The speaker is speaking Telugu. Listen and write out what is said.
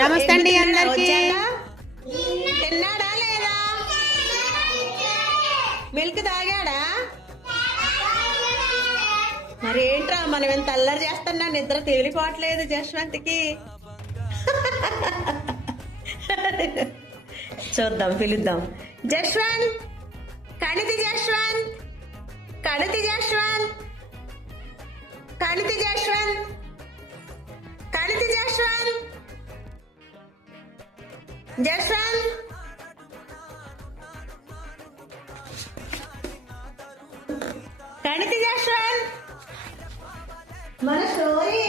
నమస్తే అండి అందరికి. తిన్నాడా లేదా? మిల్క్ తాగాడా? మరి ఏంట్రా మనం ఎంత అల్లరి చేస్తున్నా నిద్ర తేలిపోవట్లేదు జశ్వంత్కి. చూద్దాం, పిలుద్దాం. జశ్వంత్, కణితి జశ్వంత్, కణితి జశ్వంత్, కణితి జశ్వంత్, కణితి జశ్వంత్, జశ్వంత్. కణితి జశ్వంత్, మన స్టోరీ